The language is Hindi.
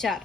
4